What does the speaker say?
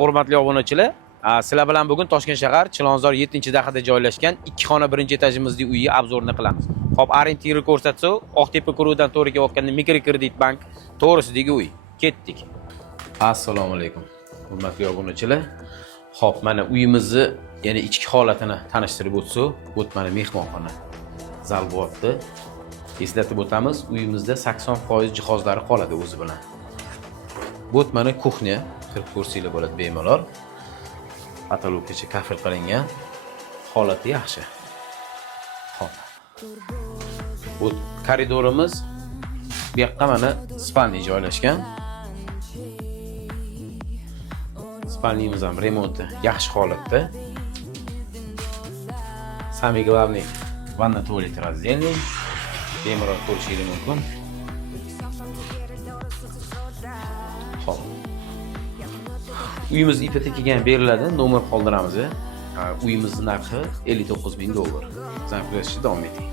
Hurmatli obunachilar, sizlar bilan bugun Toshkent shahar Chilonzor 7-dahada joylashgan 2 xona 1-etajimizning uyi obzorini qilamiz. Xo'p, orientirni ko'rsatsa, Oqtepa kurudan to'g'riga o'tganda mikrokredit bank to'g'risidagi uy. Ketdik. Assalomu alaykum. Hurmatli obunachilar, xo'p, mana uyimizni yana ichki holatini tanishtirib o'tsak, bu mana mehmonxona. Zal bo'lyapti. Eslatib o'tamiz, uyimizda 80% jihozlari qoladi o'zi bilan. Bu mana kuxnya, kirib ko'rsanglar bo'ladi bemalol. Patologgacha kafil qilingan. Holati yaxshi. Xo'p. Bu koridorimiz bu yoqqa mana spalni joylashgan. Spalnimiz ham remonti yaxshi holatda. Самый главный ванна туалет раздельный. Bemalol ko'rishingiz mumkin. Xo'p. Uyimiz ipotekaga beriladi, nomer qoldiramiz. Uyimizning narxi $59,000. Zapravkashda davom eting.